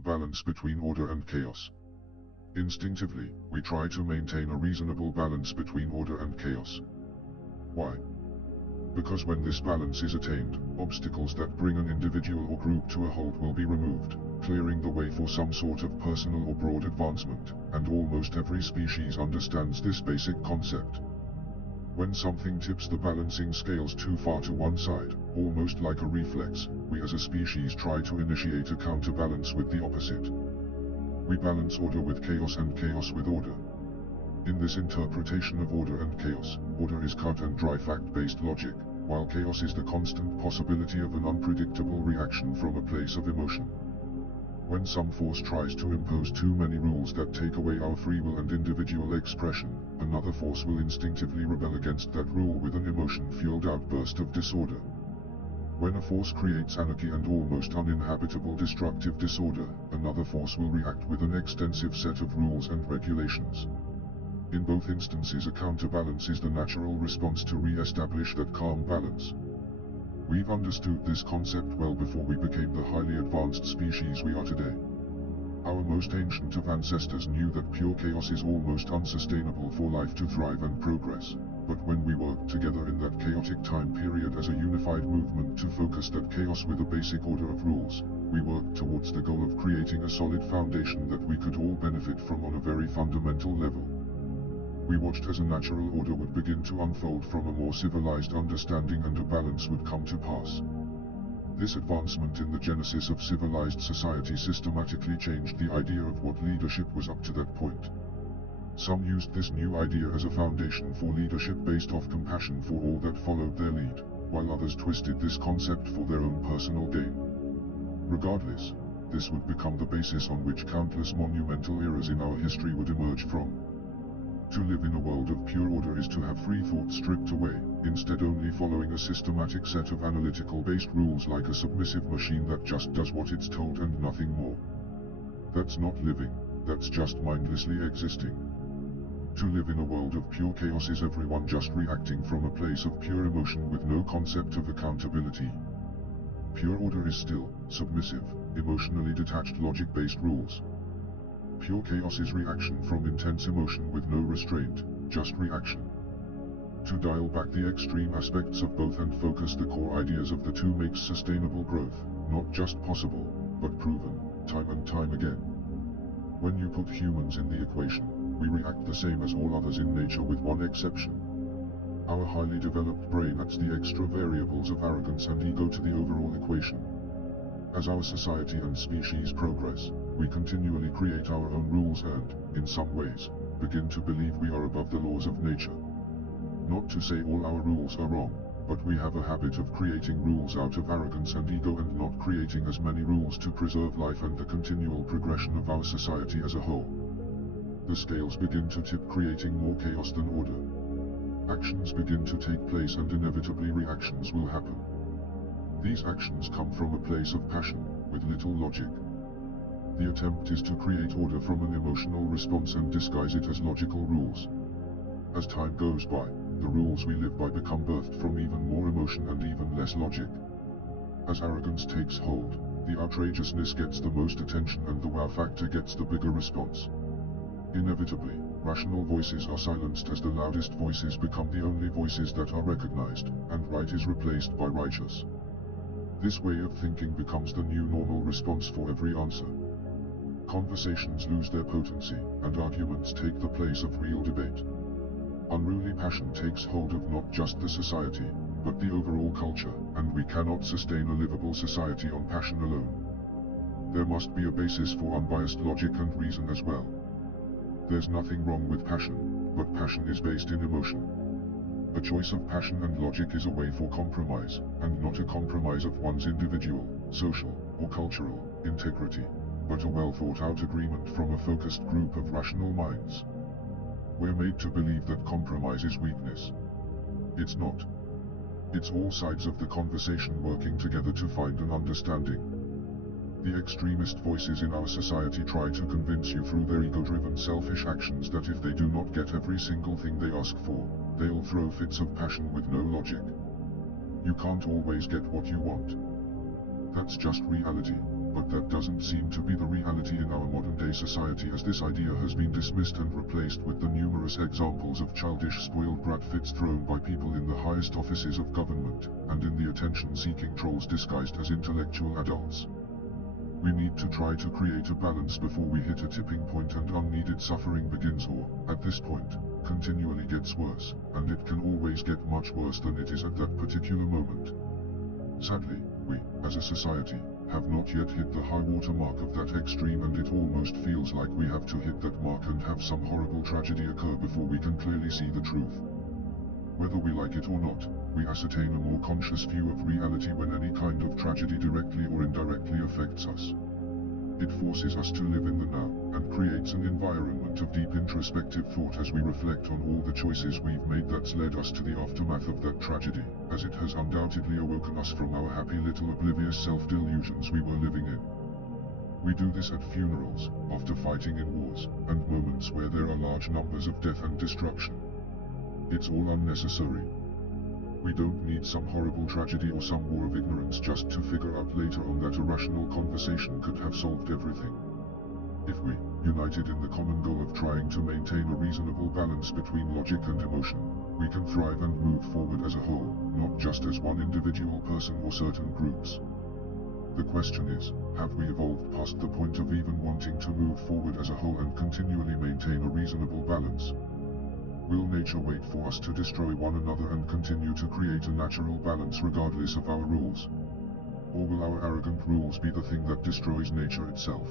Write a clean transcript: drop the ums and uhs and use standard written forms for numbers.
balance between order and chaos. Instinctively, we try to maintain a reasonable balance between order and chaos. Why? Because when this balance is attained, obstacles that bring an individual or group to a halt will be removed, clearing the way for some sort of personal or broad advancement, and almost every species understands this basic concept. When something tips the balancing scales too far to one side, almost like a reflex, we as a species try to initiate a counterbalance with the opposite. We balance order with chaos and chaos with order. In this interpretation of order and chaos, order is cut and dry fact-based logic, while chaos is the constant possibility of an unpredictable reaction from a place of emotion. When some force tries to impose too many rules that take away our free will and individual expression, another force will instinctively rebel against that rule with an emotion-fueled outburst of disorder. When a force creates anarchy and almost uninhabitable destructive disorder, another force will react with an extensive set of rules and regulations. In both instances, a counterbalance is the natural response to re-establish that calm balance. We've understood this concept well before we became the highly advanced species we are today. Our most ancient of ancestors knew that pure chaos is almost unsustainable for life to thrive and progress, but when we worked together in that chaotic time period as a unified movement to focus that chaos with a basic order of rules, we worked towards the goal of creating a solid foundation that we could all benefit from on a very fundamental level. We watched as a natural order would begin to unfold from a more civilized understanding, and a balance would come to pass. This advancement in the genesis of civilized society systematically changed the idea of what leadership was up to that point. Some used this new idea as a foundation for leadership based off compassion for all that followed their lead, while others twisted this concept for their own personal gain. Regardless, this would become the basis on which countless monumental eras in our history would emerge from. To live in a world of pure order is to have free thought stripped away, instead only following a systematic set of analytical-based rules like a submissive machine that just does what it's told and nothing more. That's not living, that's just mindlessly existing. To live in a world of pure chaos is everyone just reacting from a place of pure emotion with no concept of accountability. Pure order is still, submissive, emotionally detached logic-based rules. Pure chaos is reaction from intense emotion with no restraint, just reaction. To dial back the extreme aspects of both and focus the core ideas of the two makes sustainable growth, not just possible, but proven, time and time again. When you put humans in the equation, we react the same as all others in nature with one exception. Our highly developed brain adds the extra variables of arrogance and ego to the overall equation. As our society and species progress, we continually create our own rules and, in some ways, begin to believe we are above the laws of nature. Not to say all our rules are wrong, but we have a habit of creating rules out of arrogance and ego and not creating as many rules to preserve life and the continual progression of our society as a whole. The scales begin to tip, creating more chaos than order. Actions begin to take place and inevitably reactions will happen. These actions come from a place of passion, with little logic. The attempt is to create order from an emotional response and disguise it as logical rules. As time goes by, the rules we live by become birthed from even more emotion and even less logic. As arrogance takes hold, the outrageousness gets the most attention and the wow factor gets the bigger response. Inevitably, rational voices are silenced as the loudest voices become the only voices that are recognized, and right is replaced by righteous. This way of thinking becomes the new normal response for every answer. Conversations lose their potency, and arguments take the place of real debate. Unruly passion takes hold of not just the society, but the overall culture, and we cannot sustain a livable society on passion alone. There must be a basis for unbiased logic and reason as well. There's nothing wrong with passion, but passion is based in emotion. A choice of passion and logic is a way for compromise, and not a compromise of one's individual, social, or cultural integrity, but a well-thought-out agreement from a focused group of rational minds. We're made to believe that compromise is weakness. It's not. It's all sides of the conversation working together to find an understanding. The extremist voices in our society try to convince you through their ego-driven selfish actions that if they do not get every single thing they ask for, they'll throw fits of passion with no logic. You can't always get what you want. That's just reality, but that doesn't seem to be the reality society, as this idea has been dismissed and replaced with the numerous examples of childish spoiled brat fits thrown by people in the highest offices of government, and in the attention-seeking trolls disguised as intellectual adults. We need to try to create a balance before we hit a tipping point and unneeded suffering begins, or, at this point, continually gets worse, and it can always get much worse than it is at that particular moment. Sadly, we, as a society, have not yet hit the high water mark of that extreme, and it almost feels like we have to hit that mark and have some horrible tragedy occur before we can clearly see the truth. Whether we like it or not, we ascertain a more conscious view of reality when any kind of tragedy directly or indirectly affects us. It forces us to live in the now, and creates an environment of deep introspective thought as we reflect on all the choices we've made that's led us to the aftermath of that tragedy, as it has undoubtedly awoken us from our happy little oblivious self-delusions we were living in. We do this at funerals, after fighting in wars, and moments where there are large numbers of death and destruction. It's all unnecessary. We don't need some horrible tragedy or some war of ignorance just to figure out later on that a rational conversation could have solved everything. If we, united in the common goal of trying to maintain a reasonable balance between logic and emotion, we can thrive and move forward as a whole, not just as one individual person or certain groups. The question is, have we evolved past the point of even wanting to move forward as a whole and continually maintain a reasonable balance? Will nature wait for us to destroy one another and continue to create a natural balance regardless of our rules? Or will our arrogant rules be the thing that destroys nature itself?